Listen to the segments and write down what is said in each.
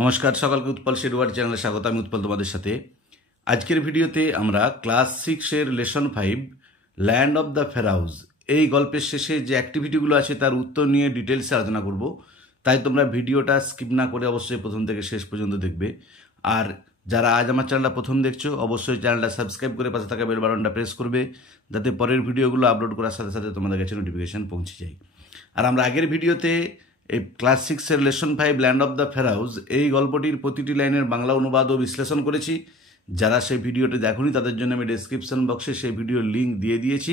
নমস্কার সকলকে উৎপল শেরওয়ার চ্যানেলে স্বাগত। আমি উৎপল তোমাদের সাথে। আজকের ভিডিওতে আমরা ক্লাস 6-এর lesson 5 land of the Pharaohs এই গল্পের শেষে যে অ্যাক্টিভিটিগুলো আছে তার উত্তর নিয়ে ডিটেলসে আলোচনা করব। তাই তোমরা ভিডিওটা স্কিপ না করে অবশ্যই প্রথম থেকে শেষ পর্যন্ত দেখবে। আর যারা আজ আমার চ্যানেলটা প্রথম দেখছো অবশ্যই চ্যানেলটা সাবস্ক্রাইব করে পাশে থাকা বেল বাটনটা প্রেস করবে, যাতে পরের ভিডিওগুলো আপলোড করার সাথে সাথে তোমাদের কাছে নোটিফিকেশন পৌঁছে যায়। আর আমরা আগের ভিডিওতে এই ক্লাস 6-এর lesson 5 land of the Pharaohs এই গল্পটির প্রতিটি লাইনের বাংলা অনুবাদ ও বিশ্লেষণ করেছি। যারা সেই ভিডিওটি দেখোনি তাদের জন্য আমি ডেসক্রিপশন বক্সে সেই ভিডিওর লিঙ্ক দিয়ে দিয়েছি,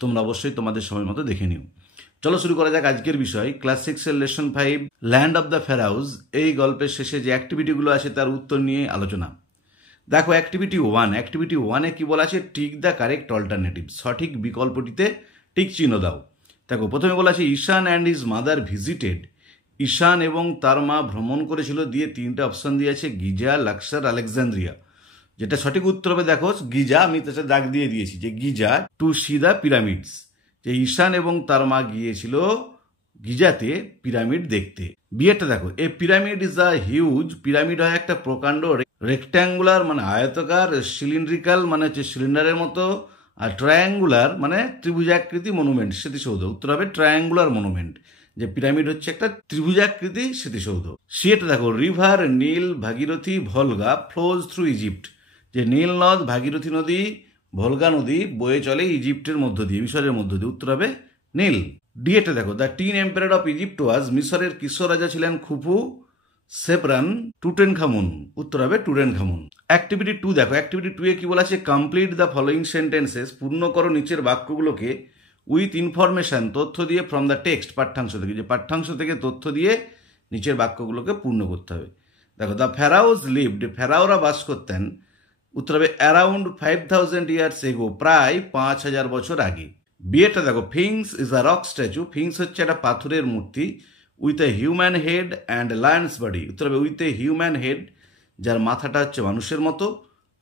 তোমরা অবশ্যই তোমাদের সময় মতো দেখে নিও। চলো শুরু করা যাক আজকের বিষয়। ক্লাস 6-এর lesson 5 land of the Pharaohs এই গল্পের শেষে যে অ্যাক্টিভিটিগুলো আছে তার উত্তর নিয়ে আলোচনা। দেখো অ্যাক্টিভিটি 1, অ্যাক্টিভিটি 1-এ কি বলা আছে? টিক দ্য কারেক্ট অল্টারনেটিভ, সঠিক বিকল্পটিতে টিক চিহ্ন দাও। দেখো প্রথমে বলা আছে ঈশান অ্যান্ড হিজ মাদার ভিজিটেড, ঈশান এবং তার মা ভ্রমণ করেছিল, দিয়ে তিনটা অপশন দিয়েছে গিজা, লাক্সার, আলেকজান্দ্রিয়া। যেটা সঠিক উত্তর হবে দেখো গিজা, আমি তার সাথে দাগ দিয়ে দিয়েছি যে Giza to see the pyramids, যে ঈশান এবং তার মা গিয়েছিল গিজাতে পিরামিড দেখতে। বিয়েটা দেখো a pyramid is a huge, pyramid হয় একটা প্রকাণ্ড রেক্ট্যাঙ্গুলার মানে আয়তকার, সিলিন্ড্রিক্যাল মানে হচ্ছে সিলিন্ডারের মতো, আর ট্রায়াঙ্গুলার মানে ত্রিভুজাকৃতি মনুমেন্ট স্মৃতিসৌধ। উত্তর হবে ট্রায়াঙ্গুলার মনুমেন্ট, যে পিরামিড হচ্ছে একটা ত্রিভুজাকৃতি স্মৃতিসৌধ। সেটা দেখো river Nile Bhagirathi Volga flows through Egypt, যে নীল নদ ভাগীরথী নদী ভলগা নদী বয়ে চলে ইজিপ্টের মধ্য দিয়ে, মিশরের মধ্য দিয়ে। উত্তর হবে নীল। ডিএটা দেখো the teen empire of Egypt was, মিশরের কিশোর রাজা ছিলেন খুফু, সেপরান, টুটেনখামুন। উত্তর হবে টুটেনখামুন। অ্যাক্টিভিটি 2 দেখো অ্যাক্টিভিটি 2-এ কি বলা আছে? কমপ্লিট দ্য ফলোয়িং সেন্টেন্সেস, পূর্ণ করো নিচের বাক্যগুলোকে উইথ ইনফরমেশন, তথ্য দিয়ে, ফ্রম দ্য টেক্সট, পাঠ্যাংশ থেকে, যে পাঠ্যাংশ থেকে তথ্য দিয়ে নিচের বাক্যগুলোকে পূর্ণ করতে হবে। দেখো দ্য ফেরাউজ লিভড, ফেরাওরা বাস করতেন। উত্তর হবে অ্যারাউন্ড 5000 ইয়ার্স এগো, প্রায় 5000 বছর আগে। বিয়েটা দেখো ফিংস ইজ আ রক স্ট্যাচু, ফিংস হচ্ছে একটা পাথরের মূর্তি, with a human head and Lions body. উত্তর হবে উইথ এ হিউম্যান হেড, যার মাথাটা হচ্ছে মানুষের মতো,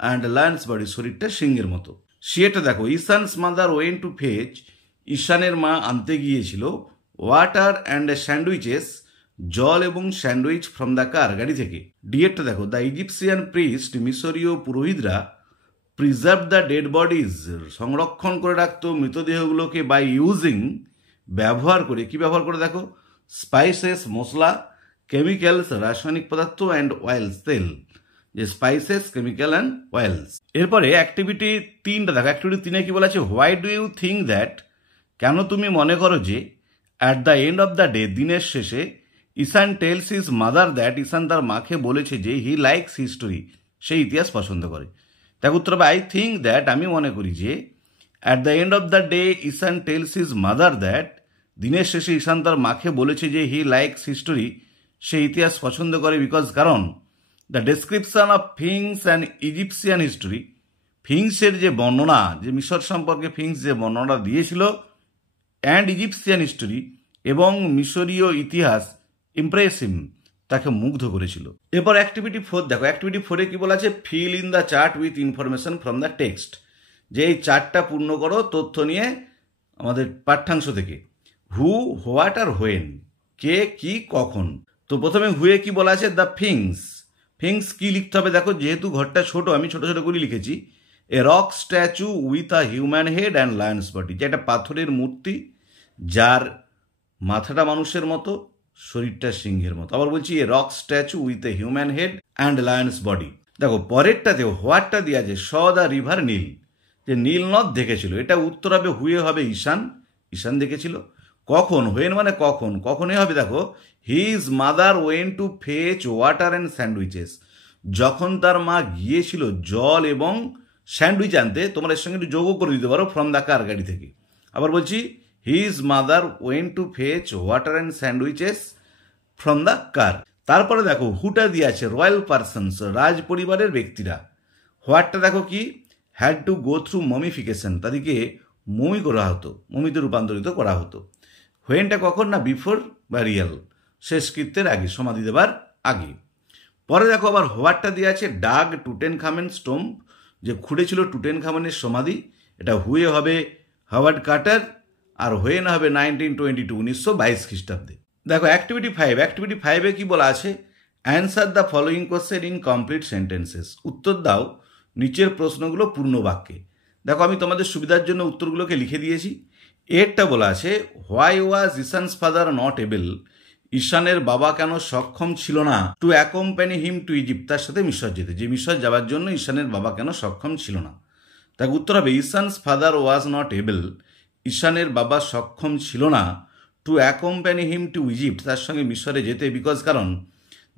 অ্যান্ড লায়ন্স বডি শরীরটা সিংহের মতো। সেটা দেখো Ishaan's mother went to face, ঈশানের মা আনতে গিয়েছিল ওয়াটার অ্যান্ড স্যান্ডউইচেস, জল এবং স্যান্ডউইচ, ফ্রম দ্য কার, গাড়ি থেকে। ডিএটটা দেখো দ্য ইজিপসিয়ান প্রিস্ট, মিশরীয় পুরোহিতরা, প্রিজার্ভ দ্য ডেড বডিজ, সংরক্ষণ করে রাখতো মৃতদেহগুলোকে, বাই ইউজিং, ব্যবহার করে। কি ব্যবহার করে দেখো? স্পাইসেস মশলা, কেমিক্যালস রাসায়নিক পদার্থ, অ্যান্ড অয়েলস তেল, যে স্পাইসেস, কেমিক্যাল অ্যান্ড অয়েলস। এরপরে অ্যাক্টিভিটি 3টা দেখো অ্যাক্টিভিটি 3-এ কি বলা আছে? Why do you think that, কেন তুমি মনে করো যে, at the end of the day, দিনের শেষে, Ishaan tells his mother that, Ishaan তার মাকে বলেছে যে হি লাইকস হিস্টোরি, সে ইতিহাস পছন্দ করে। দেখ উত্তর হবে আই থিঙ্ক দ্যাট, আমি মনে করি যে, at the end of the day Ishaan tells his mother that, দিনের শেষে ঈশান তার মাকে বলেছে যে হি লাইকস হিস্টোরি, সে ইতিহাস পছন্দ করে, বিকজ কারণ the description of Sphinx and Egyptian history, ফিংসের যে বর্ণনা, যে মিশর সম্পর্কে ফিংস যে বর্ণনা দিয়েছিল, অ্যান্ড ইজিপসিয়ান হিস্টোরি এবং মিশরীয় ইতিহাস, ইমপ্রেসিভ, তাকে মুগ্ধ করেছিল। এরপর অ্যাক্টিভিটি 4 দেখো অ্যাক্টিভিটি 4-এ কি বলা আছে? Feel in the chart with information from the text, যে এই চার্টটা পূর্ণ করো তথ্য নিয়ে আমাদের পাঠ্যাংশ থেকে। হু, হোয়াট আর হোয়েন, কে, কি, কখন। তো প্রথমে হুয়ে কি বলা আছে? দ্য ফিংস, ফিংস কি লিখতে হবে দেখো, যেহেতু ঘরটা ছোট আমি ছোট ছোট করে লিখেছি। A rock statue with a human head and Lions body, যে একটা পাথরের মূর্তি যার মাথাটা মানুষের মতো, শরীরটা সিংহের মতো। আবার বলছি a rock statue with a human head and Lions body. দেখো পরেরটাতে হোয়াটটা দিয়ে আছে স দ্য রিভার নীল, যে নীল নদ দেখেছিল। এটা উত্তর হবে হুয়ে হবে ঈশান, ঈশান দেখেছিল। কখন, হোয়েন মানে কখন, কখনই হবে দেখো his mother went to face water and sandwiches, যখন তার মা গিয়েছিল জল এবং স্যান্ডউইচ আনতে। তোমরা এর সঙ্গে একটু যোগও করে দিতে পারো, ফ্রম দ্য কার, গাড়ি থেকে। আবার বলছি his mother went to face water and sandwiches from the car. তারপরে দেখো হুটা দিয়ে আছে রয়্যাল পার্সনস, রাজ পরিবারের ব্যক্তিরা। হোয়াটটা দেখো কি? Had to go through mummification, তাদেরকে মমি করা হতো, মমিতে রূপান্তরিত করা হতো। হোয়েনটা কখন? না বিফোর বা রিয়াল, শেষকৃত্যের আগে, সমাধি দেবার আগে। পরে দেখো আবার হোয়াটটা দিয়ে আছে ডাগ টুটেনখামেন স্টোম্প, যে খুঁড়েছিল টুটেনখামেনের সমাধি। এটা হুয়ে হবে হাওয়ার্ড কার্টার, আর হোয়েন হবে 1922 1922 খ্রিস্টাব্দে। দেখো অ্যাক্টিভিটি 5, অ্যাক্টিভিটি 5-এ কি বলা আছে? Answer the following question in complete sentences. উত্তর দাও নিচের প্রশ্নগুলো পূর্ণ বাক্যে। দেখো আমি তোমাদের সুবিধার জন্য উত্তরগুলোকে লিখে দিয়েছি। এরটা বলা আছে, why was Ishaan's father not able, ঈশানের বাবা কেন সক্ষম ছিল না to accompany him to Egypt, তার সাথে মিশর যেতে, যে মিশর যাওয়ার জন্য ঈশানের বাবা কেন সক্ষম ছিল না। তার উত্তর হবে Ishaan's father was not able, ঈশানের বাবা সক্ষম ছিল না to accompany him to Egypt, তার সঙ্গে মিশরে যেতে, বিকজ কারণ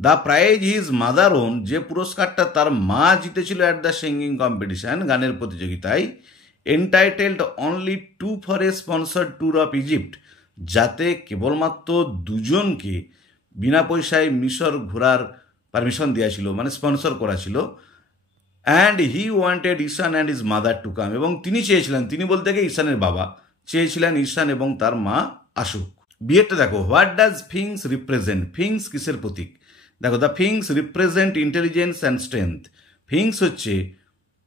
the prize his mother won, যে পুরস্কারটা তার মা জিতেছিল অ্যাট দ্য সিঙ্গিং কম্পিটিশন, গানের প্রতিযোগিতায়, entitled only two for a sponsored tour of Egypt, যাতে কেবলমাত্র দুজনকে বিনা পয়সায় মিশর ঘোরার পারমিশন দেওয়া ছিল, মানে স্পন্সর করা ছিল। And he wanted Ishaan and his mother to come, এবং তিনি চেয়েছিলেন, তিনি বলতে গিয়ে ঈশানের বাবা চেয়েছিলেন ঈশান এবং তার মা আসুক। বিয়েরটা দেখো, what does Sphinx represent, Sphinx কিসের প্রতীক? দেখো the Sphinx represent intelligence and strength, Sphinx হচ্ছে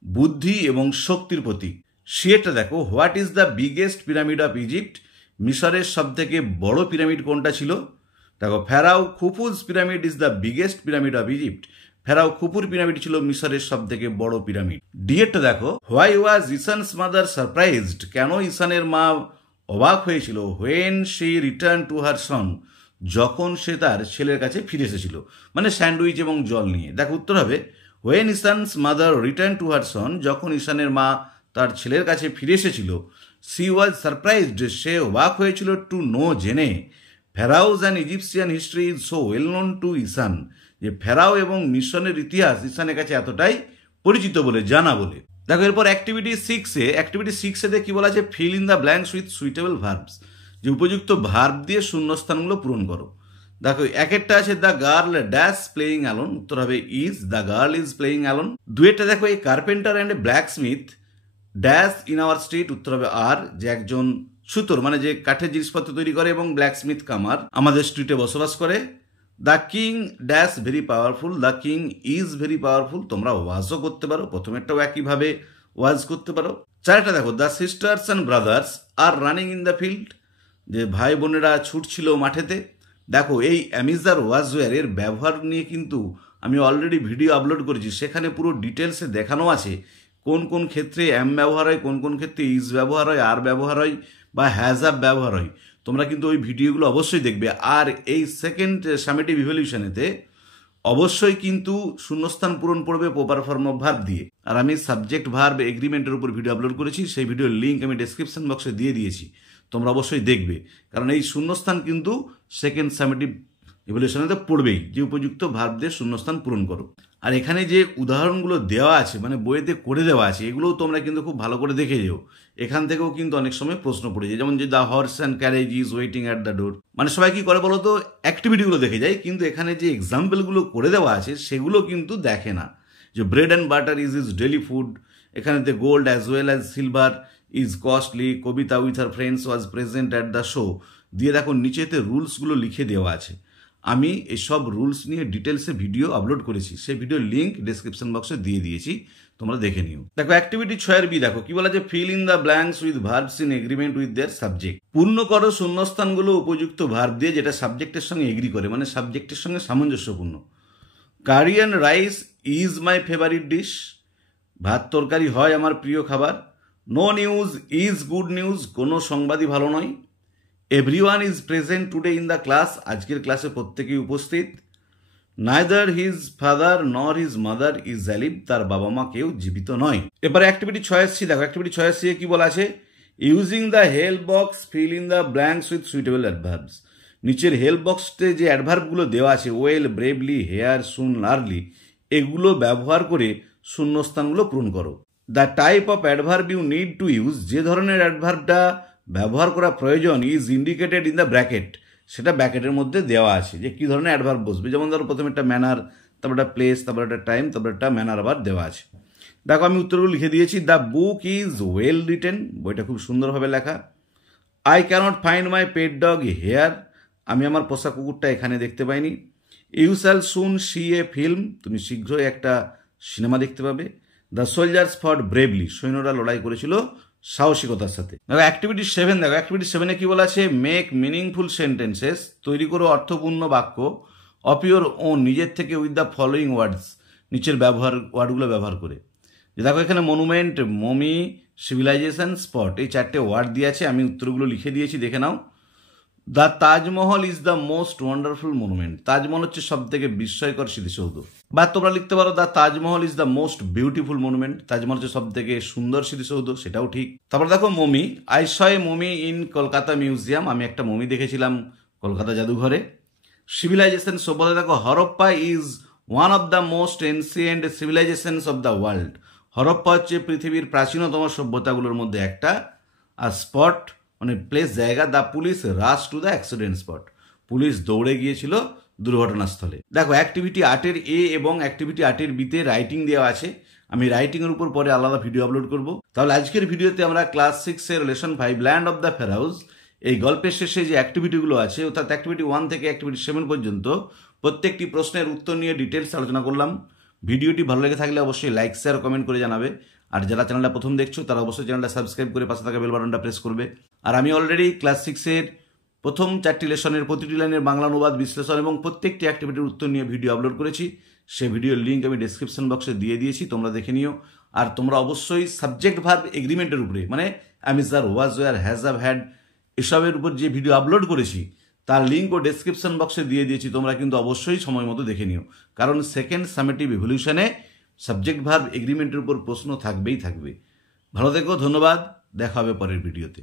বুদ্ধি এবং শক্তির প্রতীক। সিয়েরটা দেখো, what is the biggest pyramid of Egypt, মিশরের সব থেকে বড় পিরামিড কোনটা ছিল? দেখো Pharaoh Khufu's pyramid is the biggest pyramid of Egypt, Pharaoh খুফুর পিরামিড ছিল মিশরের সব থেকে বড় পিরামিড। ডিএরটা দেখো, why was Ishaan's mother surprised, কেন ঈশানের মা অবাক হয়েছিল when she return to her son, যখন সে তার ছেলের কাছে ফিরে এসেছিল, মানে স্যান্ডউইচ এবং জল নিয়ে। দেখো উত্তর হবে when Ishaan's mother return to her son, যখন ঈশানের মা তার ছেলের কাছে ফিরে এসেছিল, সি ওয়াজ সারপ্রাইজড, সে অবাক হয়েছিল, টু নো জেনে, Pharaohs and Egyptian history is so well known to Ishaan, যে ফেরাও এবং মিশনের ইতিহাস ঈশানের কাছে এতটাই পরিচিত বলে, জানা বলে। দেখো এরপর অ্যাক্টিভিটি 6-এ, অ্যাক্টিভিটি 6-এ কি বলা আছে, feel in the blanks with suitable verbs, যে উপযুক্ত ভার্ব দিয়ে শূন্যস্থানগুলো পূরণ করো। দেখো একেরটা আছে the girl dash playing alone, উত্তর হবে is, the girl is playing alone. দুয়েরটা দেখো, এই carpenter and a blacksmith dash in our street, উত্তর হবে আর, যে একজন সুতোর মানে যে কাঠের জিনিসপত্র তৈরি করে এবং ব্ল্যাক স্মিথ কামার আমাদের স্ট্রিটে বসবাস করে। The king dash very powerful, the king is very powerful, তোমরা ওয়াজও করতে পারো, প্রথমেরটাও একইভাবে ওয়াজ করতে পারো। চারটা দেখো, the sisters and brothers are running in the field, যে ভাই বোনেরা ছুটছিল মাঠেতে। দেখো এই অ্যামিজার ওয়াজওয়্যার এর ব্যবহার নিয়ে কিন্তু আমি অলরেডি ভিডিও আপলোড করেছি, সেখানে পুরো ডিটেলসে দেখানো আছে কোন কোন ক্ষেত্রে অ্যাম ব্যবহার হয়, কোন কোন ক্ষেত্রে ইজ ব্যবহার হয়, আর ব্যবহার হয়, বা হ্যাজ আপ ব্যবহার হয়। তোমরা কিন্তু ওই ভিডিওগুলো অবশ্যই দেখবে। আর এই সেকেন্ড সামেটিভ ইভ্যালুয়েশনেতে অবশ্যই কিন্তু শূন্যস্থান পূরণ পড়বে প্রপার ফর্ম অফ ভার্ব দিয়ে। আর আমি সাবজেক্ট ভার্ব এগ্রিমেন্টের উপর ভিডিও আপলোড করেছি, সেই ভিডিওর লিঙ্ক আমি ডেসক্রিপশন বক্সে দিয়ে দিয়েছি, তোমরা অবশ্যই দেখবে, কারণ এই শূন্যস্থান কিন্তু সেকেন্ড সামেটিভ ইভ্যালুয়েশনেতে পড়বেই, যে উপযুক্ত ভার্ব দিয়ে শূন্যস্থান পূরণ করো। আর এখানে যে উদাহরণগুলো দেওয়া আছে, মানে বইয়েতে করে দেওয়া আছে, এগুলোও তোমরা কিন্তু খুব ভালো করে দেখে যেও, এখান থেকেও কিন্তু অনেক সময় প্রশ্ন পড়ে যায়। যেমন যে the horse and carriage is waiting at the door, মানে সবাই কি করে বলো তো, অ্যাক্টিভিটিগুলো দেখে যায়, কিন্তু এখানে যে এক্সাম্পলগুলো করে দেওয়া আছে সেগুলো কিন্তু দেখে না। যে bread and butter is daily food, এখানেতে gold as well as silver is costly, Kabita with her friends was present at the show, দিয়ে দেখো নিচেতে রুলসগুলো লিখে দেওয়া আছে। আমি এসব রুলস নিয়ে ডিটেলসে ভিডিও আপলোড করেছি, সেই ভিডিওর লিঙ্ক ডেসক্রিপশন বক্সে দিয়ে দিয়েছি, তোমরা দেখে নিও। দেখো অ্যাক্টিভিটি 6-এর বি দেখো কি বলা যে feel in the blanks with verbs in agreement with their subject, পূর্ণ করো শূন্যস্থানগুলো উপযুক্ত ভার্ব দিয়ে যেটা সাবজেক্টের সঙ্গে এগ্রি করে, মানে সাবজেক্টের সঙ্গে সামঞ্জস্যপূর্ণ। Curry and rice is my favourite dish, ভাত তরকারি হয় আমার প্রিয় খাবার। No news is good news, কোনো সংবাদই ভালো নয়। Everyone is present today in the class, আজকের ক্লাসে প্রত্যেকেই উপস্থিত। Neither his father nor his mother is alive, তার বাবা মা কেউ জীবিত নয়। এবারে অ্যাক্টিভিটি 6-সি দেখো, অ্যাক্টিভিটি 6-সি কি বলা আছে, using the help box fill in the blanks with suitable adverbs, নিচের হেল্প বক্সে যে অ্যাডভার্বগুলো দেওয়া আছে well, bravely, here, soon, early, এগুলো ব্যবহার করে শূন্যস্থানগুলো পূরণ করো। The type of adverb you need to use, যে ধরনের অ্যাডভার্বটা ব্যবহার করা প্রয়োজন is indicated in the bracket, সেটা ব্র্যাকেটের মধ্যে দেওয়া আছে যে কী ধরনের অ্যাডভার্ব বসবে। যেমন ধরো প্রথমে একটা ম্যানার, তারপর একটা প্লেস, তারপর একটা টাইম, তারপর একটা ম্যানার আবার দেওয়া আছে। দেখো আমি উত্তরগুলো লিখে দিয়েছি। The book is well written, বইটা খুব সুন্দরভাবে লেখা। I cannot find my pet dog here, আমি আমার পোষা কুকুরটা এখানে দেখতে পাইনি। You shall soon see a film, তুমি শীঘ্রই একটা সিনেমা দেখতে পাবে। দ্য সোলজার্স ফট ব্রেভলি, সৈন্যরা লড়াই করেছিল সাহসিকতার সাথে। দেখো অ্যাক্টিভিটি 7 দেখো, অ্যাক্টিভিটি 7-এ কি বলা আছে, মেক মিনিংফুল সেন্টেন্সেস, তৈরি করো অর্থপূর্ণ বাক্য অফ ইউর ওন, নিজের থেকে, উইথ দ্য ফলোয়িং ওয়ার্ডস, নিচের ওয়ার্ডগুলো ব্যবহার করে। যে দেখো এখানে মনুমেন্ট, মমি, সিভিলাইজেশন, স্পট, এই 4টে ওয়ার্ড দিয়ে আছে। আমি উত্তরগুলো লিখে দিয়েছি, দেখে নাও। The Taj Mahal is the most wonderful monument. Taj Mahal হচ্ছে সব থেকে বিস্ময়কর স্মৃতিসৌধ। বা তোমরা লিখতে পারো the Taj Mahal is the most beautiful monument. Taj Mahal হচ্ছে সব থেকে সুন্দর স্মৃতিসৌধ, সেটাও ঠিক। তারপর দেখো mummy, I saw a mummy in Kolkata museum, আমি একটা মমি দেখেছিলাম কলকাতা জাদুঘরে। সিভিলাইজেশন, সভ্যতা দেখো Harappa is one of the most ancient civilizations of the world. Harappa হচ্ছে পৃথিবীর প্রাচীনতম সভ্যতাগুলোর মধ্যে একটা। আর স্পট মানে প্লেস, জায়গা, the police rush to the accident spot, police দৌড়ে গিয়েছিল দুর্ঘটনাস্থলে। দেখো অ্যাক্টিভিটি 8-এর এ এবং অ্যাক্টিভিটি 8-এর বিতে রাইটিং দেওয়া আছে। আমি রাইটিংয়ের উপর পরে আলাদা ভিডিও আপলোড করব। তাহলে আজকের ভিডিওতে আমরা ক্লাস 6-এর lesson 5 land of the Pharaohs, এই গল্পের শেষে যে অ্যাক্টিভিটিগুলো আছে, অর্থাৎ অ্যাক্টিভিটি 1 থেকে অ্যাক্টিভিটি 7 পর্যন্ত প্রত্যেকটি প্রশ্নের উত্তর নিয়ে ডিটেলস আলোচনা করলাম। ভিডিওটি ভালো লেগে থাকলে অবশ্যই লাইক, শেয়ার, কমেন্ট করে জানাবে। আর যারা চ্যানেলটা প্রথম দেখছো তারা অবশ্যই চ্যানেলটা সাবস্ক্রাইব করে পাশে থাকা বেল বাটনটা প্রেস করবে। আর আমি অলরেডি ক্লাস 6-এর প্রথম 4টি লেসনের প্রতিটি লাইনের বাংলা অনুবাদ, বিশ্লেষণ এবং প্রত্যেকটি অ্যাক্টিভিটির উত্তর নিয়ে ভিডিও আপলোড করেছি। সেই ভিডিওর লিঙ্ক আমি ডেসক্রিপশন বক্সে দিয়ে দিয়েছি, তোমরা দেখে নিও। আর তোমরা অবশ্যই সাবজেক্ট ভার্ব এগ্রিমেন্টের উপরে, মানে আমি sir, was, were, has, have, had, এসবের উপর যে ভিডিও আপলোড করেছি তার লিঙ্ক ও ডেসক্রিপশন বক্সে দিয়ে দিয়েছি। তোমরা কিন্তু অবশ্যই সময় মতো দেখে নিও, কারণ সেকেন্ড সামেটিভ ইভলিউশনে সাবজেক্ট ভার্ব এগ্রিমেন্টের উপর প্রশ্ন থাকবেই থাকবে। ভালো থেকো, ধন্যবাদ, দেখা হবে পরের ভিডিওতে।